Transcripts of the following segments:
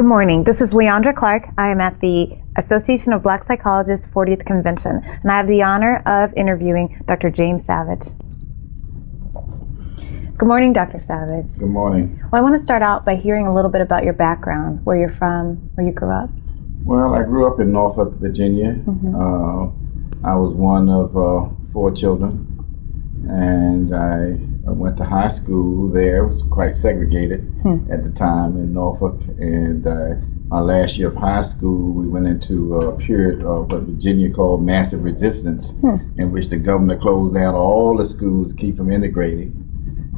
Good morning. This is LeOndra Clark. I am at the Association of Black Psychologists 40th Convention, and I have the honor of interviewing Dr. James Savage. Good morning, Dr. Savage. Good morning. Well, I want to start out by hearing a little bit about your background, where you're from, where you grew up. Well, I grew up in Norfolk, Virginia. I was one of 4 children, and I went to high school there. It was quite segregated at the time in Norfolk, and my last year of high school, we went into a period of what Virginia called massive resistance, in which the governor closed down all the schools to keep from integrating.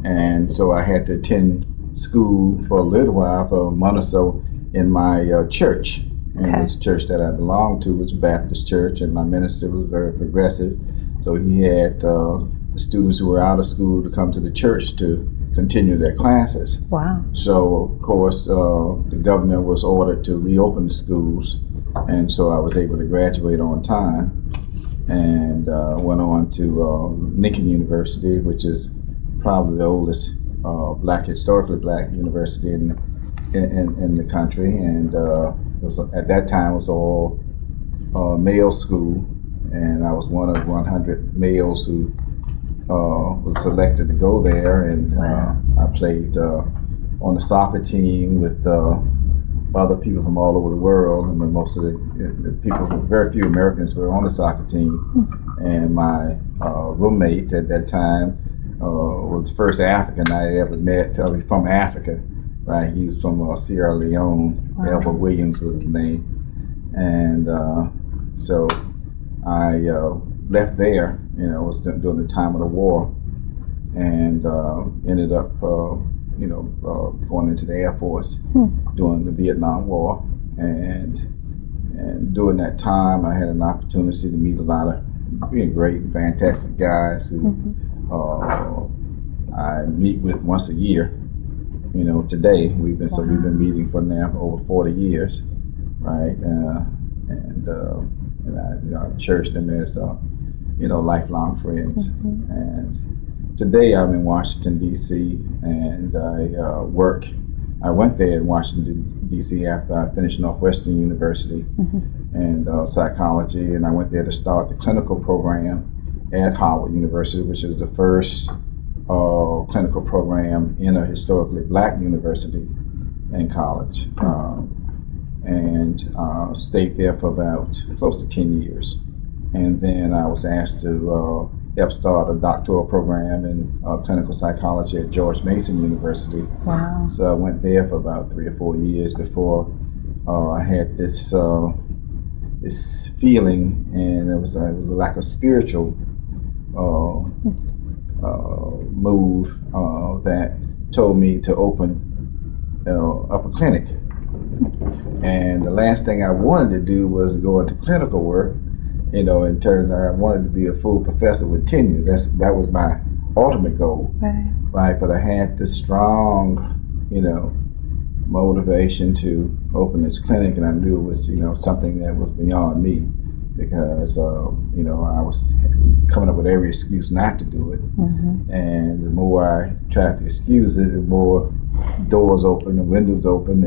And so I had to attend school for a little while, for a month or so, in my church. And this church that I belonged to was a Baptist church, and my minister was very progressive. So he had the students who were out of school to come to the church to continue their classes. Wow. So, of course, the governor was ordered to reopen the schools, and so I was able to graduate on time and went on to Lincoln University, which is probably the oldest historically black university in the country, and it was, at that time, it was all male school, and I was one of 100 males who was selected to go there, and I played on the soccer team with other people from all over the world. I mean, most of the people, very few Americans were on the soccer team, and my roommate at that time was the first African I ever met. From Africa, right? He was from Sierra Leone. Elba Williams was his name, and so I left there. It was during the time of the war, and ended up, going into the Air Force during the Vietnam War, and during that time, I had an opportunity to meet a lot of really great and fantastic guys who I meet with once a year. Today we've been meeting for now over 40 years, right? And I cherish them as lifelong friends. And today I'm in Washington D.C. and I went there in Washington D.C. after I finished Northwestern University and psychology, and I went there to start the clinical program at Howard University, which is the first clinical program in a historically black university and college, and stayed there for about close to 10 years. And then I was asked to help start a doctoral program in clinical psychology at George Mason University. Wow. So I went there for about 3 or 4 years before I had this feeling, and it was like a spiritual move that told me to open up a clinic. And the last thing I wanted to do was go into clinical work, in terms of I wanted to be a full professor with tenure. That was my ultimate goal, right? But I had this strong, motivation to open this clinic, and I knew it was, something that was beyond me, because, I was coming up with every excuse not to do it. And the more I tried to excuse it, the more doors open and windows open,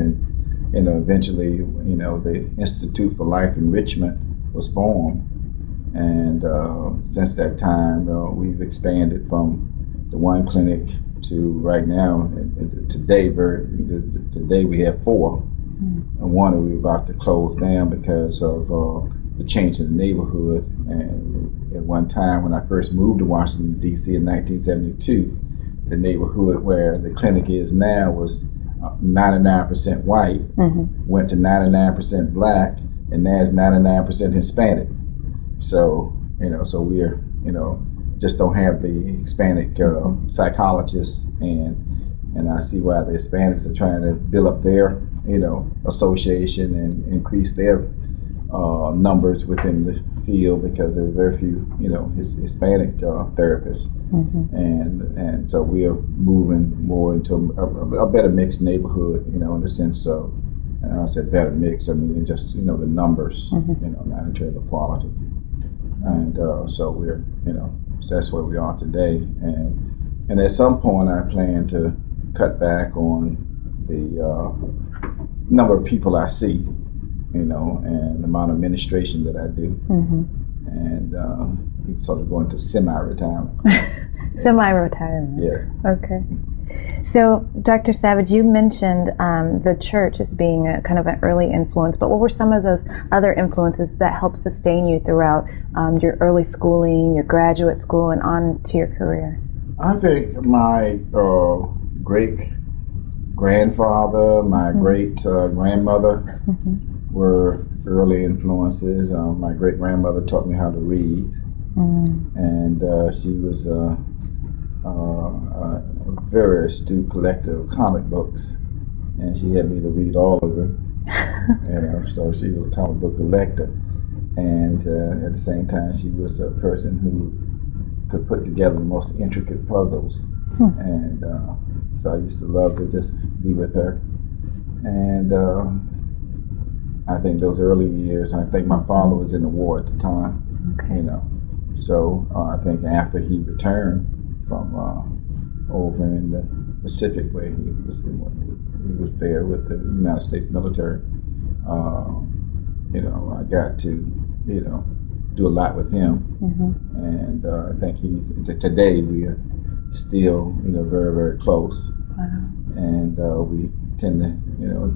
and eventually, the Institute for Life Enrichment was formed. And since that time, we've expanded from the one clinic to right now. Today we have 4, and one we're about to close down because of the change in the neighborhood. And at one time, when I first moved to Washington D.C. in 1972, the neighborhood where the clinic is now was 99% white, went to 99% black, and now it's 99% Hispanic. So, so we're, just don't have the Hispanic psychologists, and I see why the Hispanics are trying to build up their, association and increase their numbers within the field, because there are very few, Hispanic therapists, and so we are moving more into a better mixed neighborhood, in the sense of, and I said better mix, I mean just the numbers, not in terms of quality, and so we're, so that's where we are today, and at some point I plan to cut back on the number of people I see, and the amount of administration that I do, and sort of going to semi-retirement. Semi-retirement. Yeah. Okay. So, Dr. Savage, you mentioned the church as being a kind of an early influence, but what were some of those other influences that helped sustain you throughout your early schooling, your graduate school, and on to your career? I think my great grandfather, my great grandmother were early influences. My great grandmother taught me how to read, and she was a very astute collector of comic books, and she had me to read all of them. So she was a comic book collector, and at the same time, she was a person who could put together the most intricate puzzles, and so I used to love to just be with her. And I think those early years, I think my father was in the war at the time, so I think after he returned from over in the Pacific, where he was there with the United States military, I got to do a lot with him, and I think today we are still very, very close. Wow. And we tend to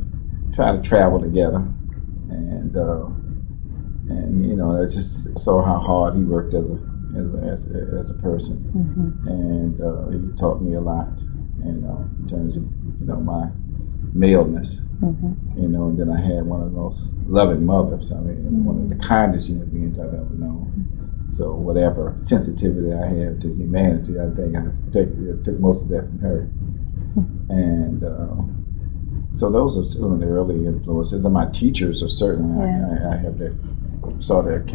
try to travel together, and I just saw how hard he worked as a person, and he taught me a lot, in terms of my maleness, and then I had one of those loving mothers. I mean, one of the kindest human beings I've ever known. So whatever sensitivity I have to humanity, I think I took most of that from her. And so those are some of the early influences, and my teachers are certainly. I have to sort of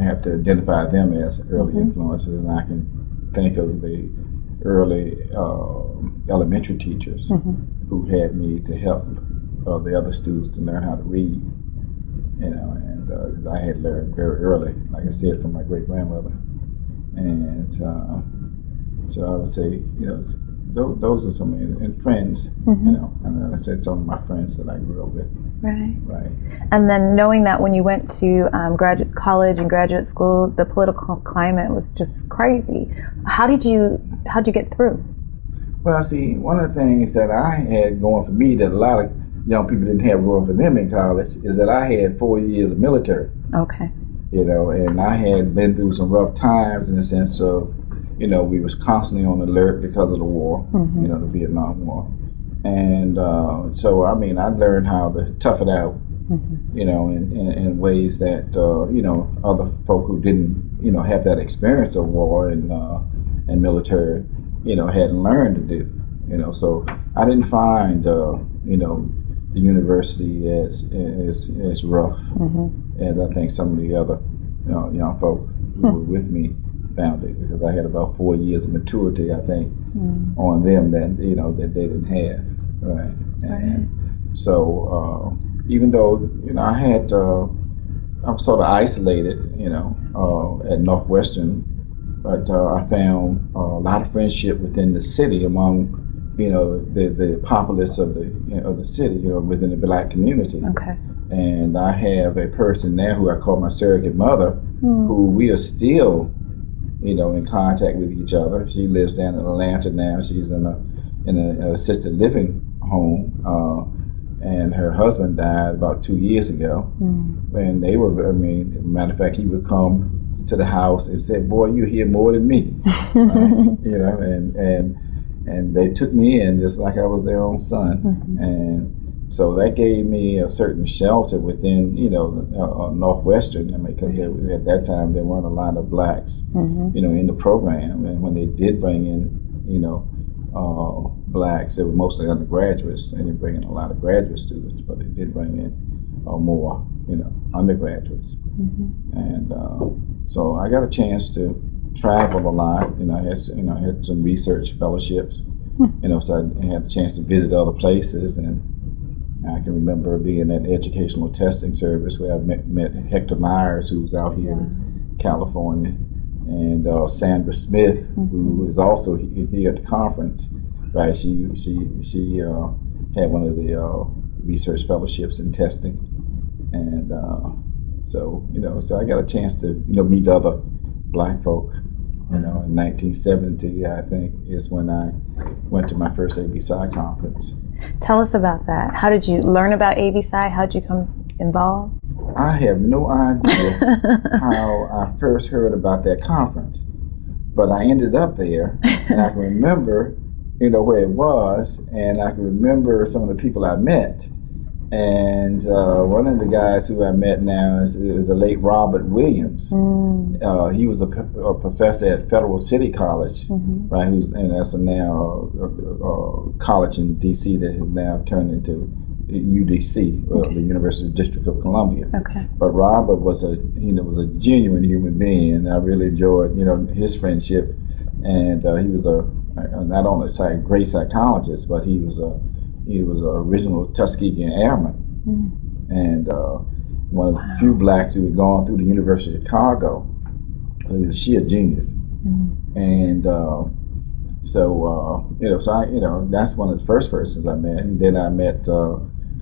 have to identify them as early influences, and I can think of the early elementary teachers who had me to help the other students to learn how to read, and I had learned very early, like I said, from my great grandmother, and so I would say, those are some, and friends, and I said some of my friends that I grew up with. Right. And then knowing that when you went to graduate college and graduate school, the political climate was just crazy. How'd you get through? Well, see, one of the things that I had going for me that a lot of young people didn't have going for them in college is that I had 4 years of military. Okay. And I had been through some rough times in the sense of, we was constantly on alert because of the war, the Vietnam War. And so, I mean, I learned how to tough it out, in ways that, other folk who didn't, have that experience of war and military, hadn't learned to do, So I didn't find, the university as rough as I think some of the other, young folk who were with me found it, because I had about 4 years of maturity, I think, on them that that they didn't have, right? And so even though I was sort of isolated, at Northwestern, but I found a lot of friendship within the city among the populace of the city, within the Black community. Okay. And I have a person there who I call my surrogate mother, who we are still in contact with each other. She lives down in Atlanta now. She's in an assisted living home, and her husband died about 2 years ago. And they were, matter of fact, he would come to the house and say, "Boy, you hear more than me," right? And they took me in just like I was their own son, and so that gave me a certain shelter within, Northwestern. Because at that time there weren't a lot of blacks, in the program, and when they did bring in, blacks, they were mostly undergraduates. They didn't bring in a lot of graduate students, but they did bring in more, undergraduates. And so I got a chance to travel a lot. I had some research fellowships, so I had a chance to visit other places, and I can remember being at an educational testing service where I met Hector Myers, who's out here in California, and Sandra Smith, who is also here at the conference. Right, she had one of the research fellowships in testing, and so so I got a chance to meet other black folk. In 1970, I think, is when I went to my first ABSI conference. Tell us about that. How did you learn about ABSI? How did you come involved? I have no idea how I first heard about that conference, but I ended up there, and I can remember, where it was, and I can remember some of the people I met. And one of the guys who I met now is the late Robert Williams. He was a professor at Federal City College, right? And that's now a college in D.C. that has now turned into UDC, the University District of Columbia. Okay. But Robert was a genuine human being, and I really enjoyed his friendship. And he was not only a great psychologist, but he was an original Tuskegean airman, and one of the few blacks who had gone through the University of Chicago. So he was a sheer genius, and so that's one of the first persons I met. And then I met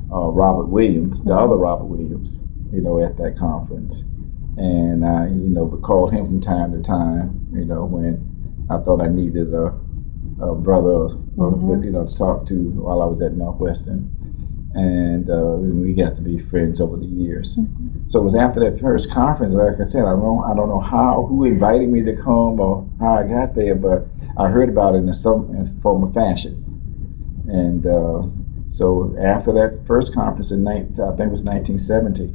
Robert Williams, the other Robert Williams, at that conference, and I called him from time to time, when I thought I needed a brother, to talk to while I was at Northwestern, and we got to be friends over the years. So it was after that first conference. Like I said, I don't know who invited me to come or how I got there, but I heard about it in some form or fashion. And so after that first conference I think it was 1970.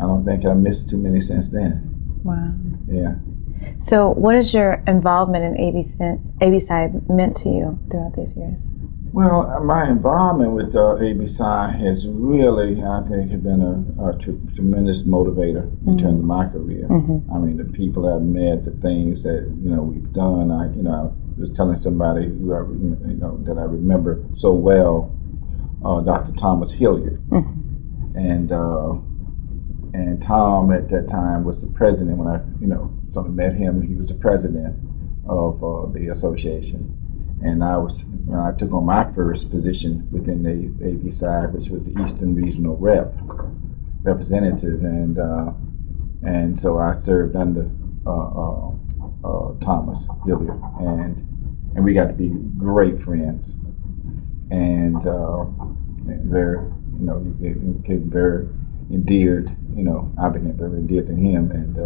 I don't think I missed too many since then. Wow. Yeah. So what has your involvement in ABSI meant to you throughout these years? Well, my involvement with ABSI has really, I think, been a tremendous motivator in terms of my career. I mean, the people I've met, the things that we've done. I was telling somebody who that I remember so well, Dr. Thomas Hilliard, and Tom at that time was the president when I sort of met him. He was the president of the association, and when I took on my first position within the ABSI, which was the Eastern Regional representative, and so I served under Thomas Hilliard, and we got to be great friends, and very became very endeared. I became very endeared to him, and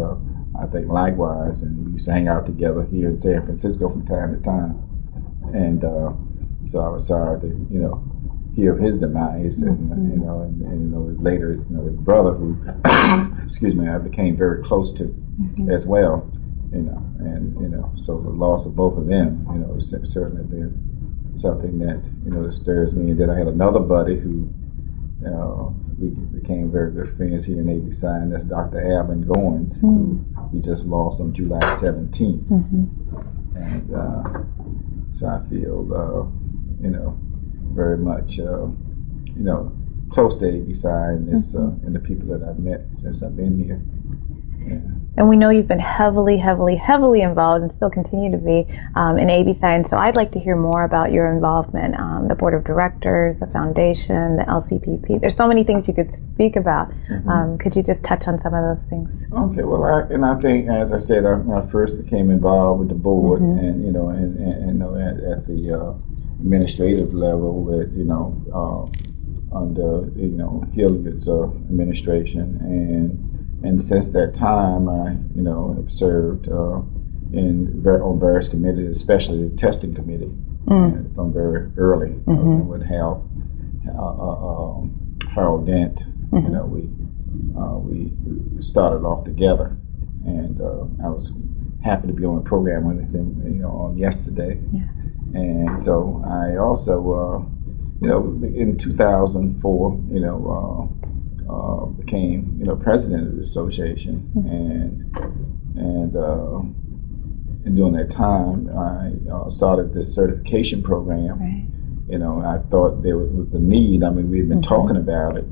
I think likewise. And we used to hang out together here in San Francisco from time to time. And so I was sorry to hear of his demise, and later his brother, who excuse me, I became very close to as well. So the loss of both of them, certainly been something that that stirs me. And then I had another buddy who. We became very good friends here in ABSI, and that's Dr. Alvin Goins, who we just lost on July 17th. And so I feel, very much, close to ABSI and this, and the people that I've met since I've been here. Yeah. And we know you've been heavily, heavily, heavily involved and still continue to be in ABSI. And so I'd like to hear more about your involvement, the board of directors, the foundation, the LCPP. There's so many things you could speak about. Could you just touch on some of those things? Okay. Well, I think, as I said, I first became involved with the board, and at the administrative level, under Hilliard's administration, and since that time, I have served on various committees, especially the testing committee, from very early. With Harold Dent, we started off together, and I was happy to be on the program with him, on yesterday. Yeah. And so I also, in 2004, became president of the association, and during that time I started this certification program. Right. I thought there was a need. I mean, we had been talking about it,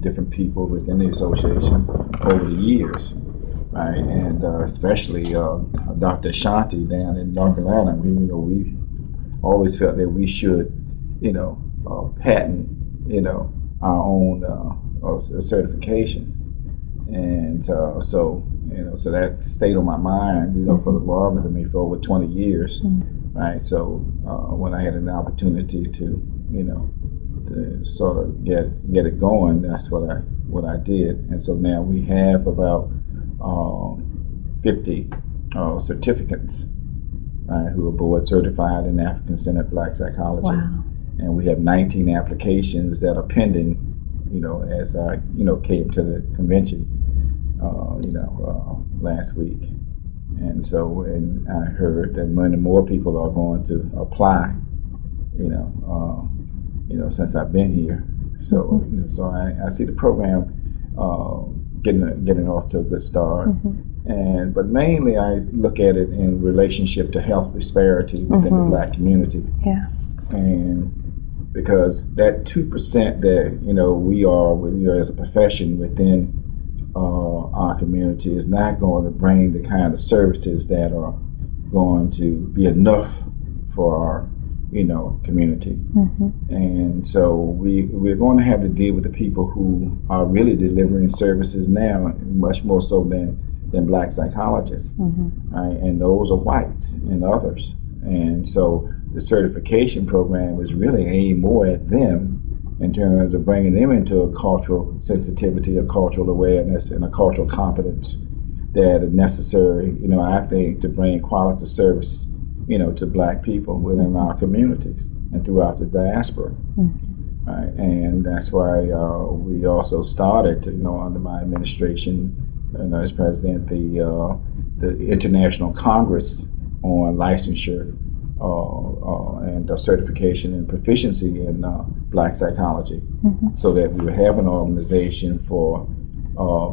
different people within the association over the years, right? And especially Dr. Ashanti down in North Carolina. We always felt that we should, patent, our own certification. And so that stayed on my mind, for the longest of me for over 20 years, right? So when I had an opportunity to sort of get it going, that's what I did. And so now we have about 50 certificates, right, who are board certified in African-centered Black psychology. Wow. And we have 19 applications that are pending, as I, came to the convention, last week. And I heard that more people are going to apply, since I've been here. So, so I see the program getting off to a good start. But mainly I look at it in relationship to health disparity within the Black community. Yeah. And because that 2% that we are, as a profession within our community is not going to bring the kind of services that are going to be enough for our community. And so we're going to have to deal with the people who are really delivering services now, much more so than Black psychologists, right? And those are whites and others. And so the certification program is really aimed more at them in terms of bringing them into a cultural sensitivity, a cultural awareness, and a cultural competence that are necessary, I think, to bring quality service, to Black people within our communities and throughout the diaspora. Right? And that's why we also started, under my administration, as president, the International Congress on Licensure and certification and proficiency in Black psychology, so that we would have an organization for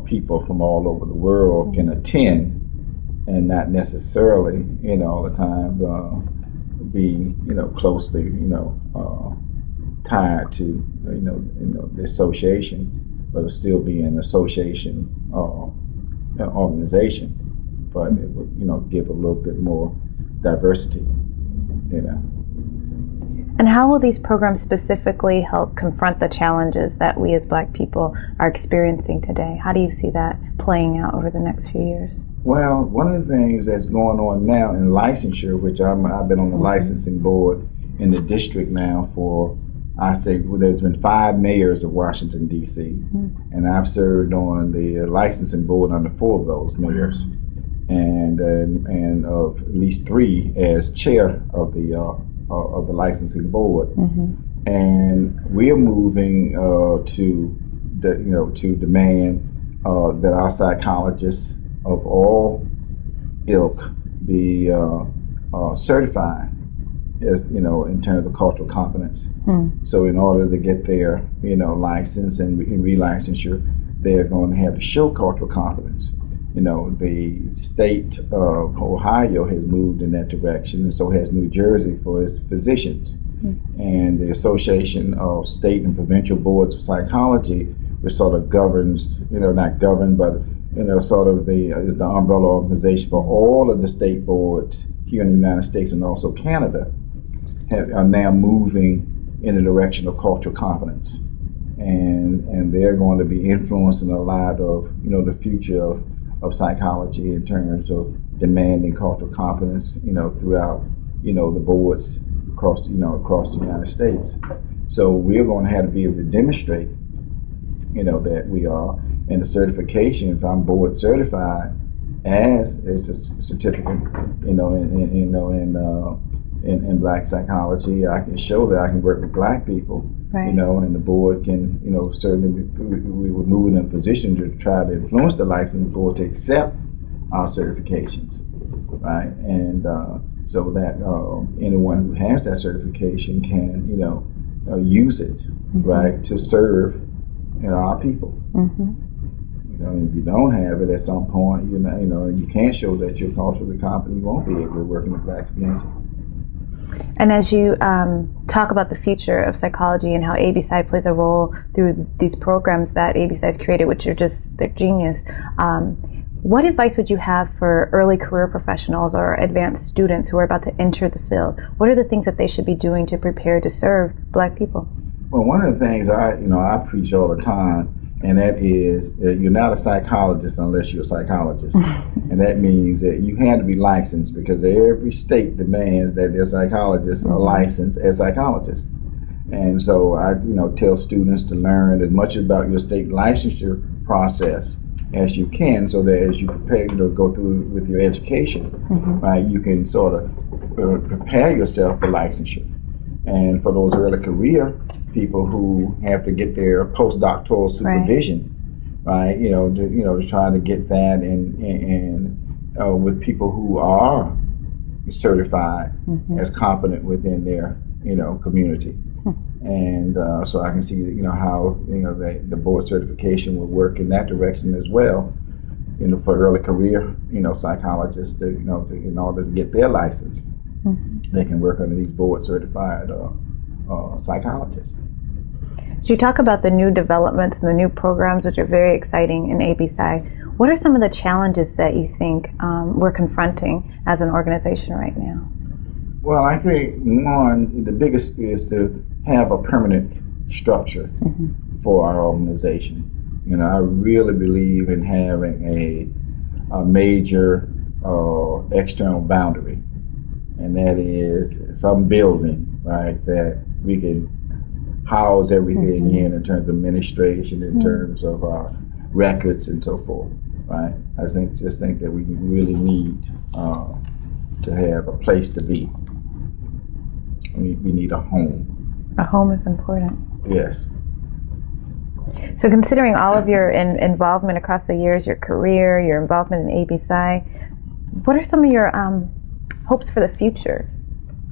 people from all over the world can attend and not necessarily, all the time be, closely, tied to, the association, but it'll still be an association organization, but it would, give a little bit more diversity, And how will these programs specifically help confront the challenges that we as Black people are experiencing today? How do you see that playing out over the next few years? Well, one of the things that's going on now in licensure, which I've been on the licensing board in the district now for, there's been 5 mayors of Washington, D.C., and I've served on the licensing board under 4 of those mayors, and of at least 3 as chair of the licensing board. And we're moving to demand that our psychologists of all ilk be certified as in terms of cultural competence. So in order to get their license and relicensure, they're going to have to show cultural competence. The state of Ohio has moved in that direction, and so has New Jersey for its physicians. And the Association of State and Provincial Boards of Psychology, which sort of governs, not governed, but sort of is the umbrella organization for all of the state boards here in the United States and also Canada, are now moving in the direction of cultural competence, and they're going to be influencing a lot of the future of psychology in terms of demanding cultural competence throughout the boards across the United States. So we're going to have to be able to demonstrate that we are. And the certification, if I'm board certified as a certificate in Black psychology, I can show that I can work with Black people, right. And the board can, certainly we were moving in a position to try to influence the licensing board to accept our certifications, right? And so that anyone who has that certification can, use it, right, to serve, our people. If you don't have it at some point, you can't show that you're culturally competent, you won't be able to work in the Black community. And as you talk about the future of psychology and how ABPSI plays a role through these programs that ABPSI has created, which are they're genius, what advice would you have for early career professionals or advanced students who are about to enter the field? What are the things that they should be doing to prepare to serve Black people? Well, one of the things I preach all the time, and that is that you're not a psychologist unless you're a psychologist, and that means that you have to be licensed because every state demands that their psychologists are licensed as psychologists. And so I, tell students to learn as much about your state licensure process as you can, so that as you prepare to go through with your education, right, you can sort of prepare yourself for licensure. And for those early career people who have to get their postdoctoral supervision, right? To try to get that, and with people who are certified as competent within their community. And so I can see how the board certification will work in that direction as well. For early career psychologists, in order to get their license, they can work under these board certified psychologists. So you talk about the new developments and the new programs, which are very exciting in ABSI. What are some of the challenges that you think we're confronting as an organization right now? Well, I think the biggest is to have a permanent structure for our organization. I really believe in having a major external boundary, and that is some building, right, that we can house everything in terms of administration, in terms of records and so forth, right? I just think that we really need to have a place to be. We need a home. A home is important. Yes. So considering all of your involvement across the years, your career, your involvement in ABSI, what are some of your hopes for the future,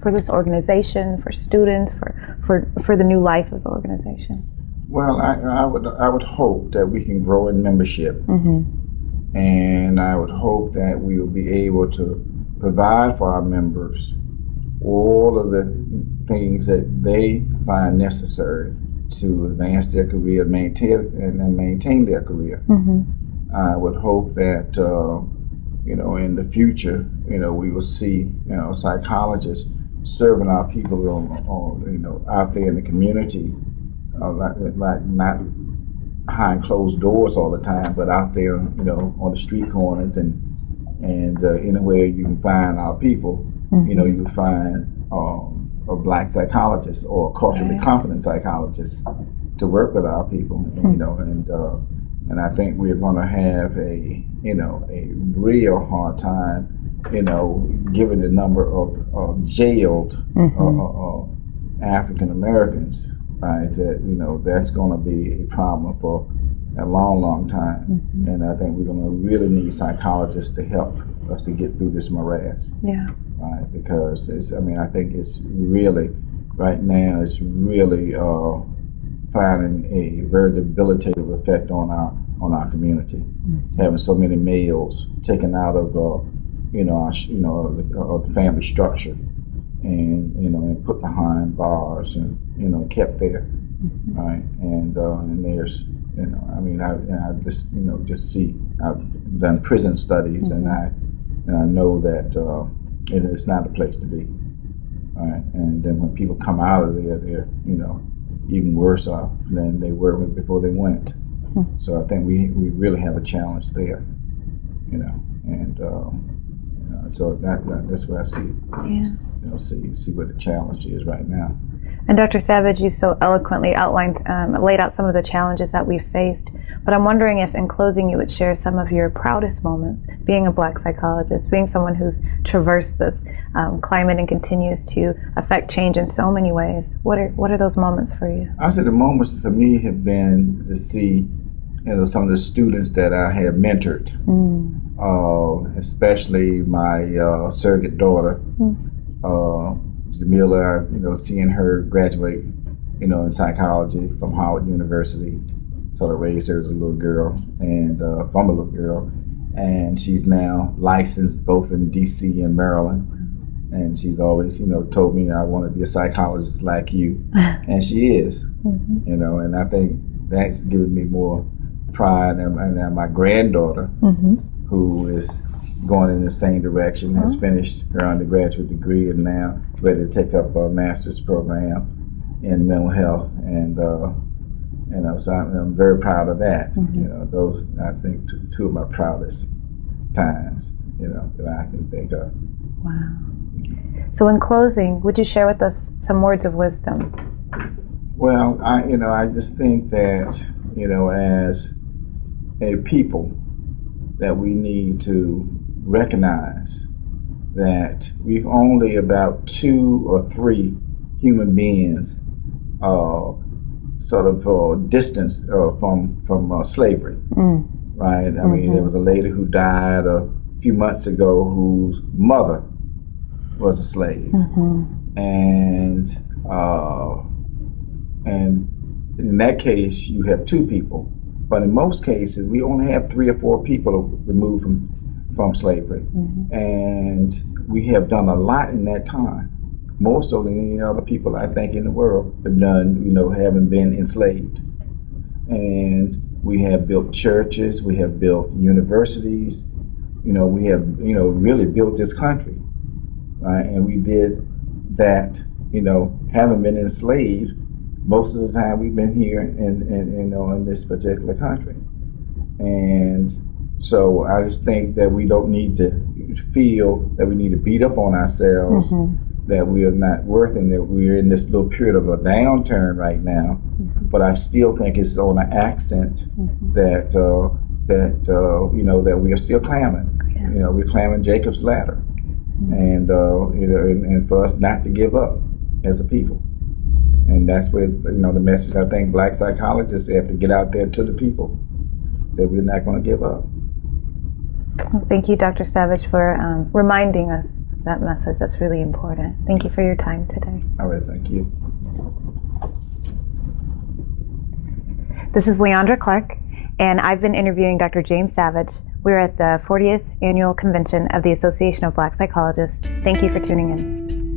for this organization, for students, for the new life of the organization? Well, I would hope that we can grow in membership, and I would hope that we will be able to provide for our members all of the things that they find necessary to advance their career, maintain their career. I would hope that in the future, we will see psychologists serving our people on out there in the community, like not behind closed doors all the time, but out there on the street corners and anywhere you can find our people. You can find a black psychologist or a culturally competent psychologist to work with our people. And I think we're going to have a real hard time, given the number of jailed African Americans, right? That that's going to be a problem for a long time. And I think we're going to really need psychologists to help us to get through this morass. Yeah. Right, because I think it's really, right now, it's really finding a very debilitative effect on our community. Having so many males taken out of the family structure, and put behind bars and kept there, right? And there's I just see, I've done prison studies, and I know that. It's not a place to be, right? And then when people come out of there, they're even worse off than they were before they went. So I think we really have a challenge there, and so that's where I see see what the challenge is right now. And Dr. Savage, you so eloquently laid out some of the challenges that we've faced. But I'm wondering if, in closing, you would share some of your proudest moments being a black psychologist, being someone who's traversed this climate and continues to affect change in so many ways. What are those moments for you? I said the moments for me have been to see, some of the students that I have mentored, especially my surrogate daughter, Jamila. Seeing her graduate, in psychology from Howard University. Sort of raised her as a little girl, and from a little girl, and she's now licensed both in DC and Maryland. And she's always, told me I want to be a psychologist like you, and she is. And I think that's given me more pride. And my granddaughter, who is going in the same direction, has finished her undergraduate degree and now ready to take up a master's program. in mental health, and so I'm very proud of that. Those, I think, two of my proudest times, that I can think of. Wow. So in closing, would you share with us some words of wisdom? Well, I just think that, as a people, that we need to recognize that we've only about 2 or 3 human beings sort of distance from slavery, right? I mean, there was a lady who died a few months ago whose mother was a slave, and in that case you have 2 people, but in most cases we only have 3 or 4 people removed from slavery, and we have done a lot in that time, more so than any other people I think in the world have done, having been enslaved. And we have built churches, we have built universities, we have really built this country, right? And we did that, having been enslaved most of the time we've been here in this particular country. And so I just think that we don't need to feel that we need to beat up on ourselves, that we are not worth, and that we're in this little period of a downturn right now. But I still think it's on an accent that that we are still climbing. We're climbing Jacob's ladder, and and for us not to give up as a people. And that's where the message I think Black psychologists have to get out there to the people, that we're not going to give up. Well, thank you, Dr. Savage, for reminding us that message. That's really important. Thank you for your time today. All right, thank you. This is LeOndra Clark, and I've been interviewing Dr. James Savage. We're at the 40th Annual Convention of the Association of Black Psychologists. Thank you for tuning in.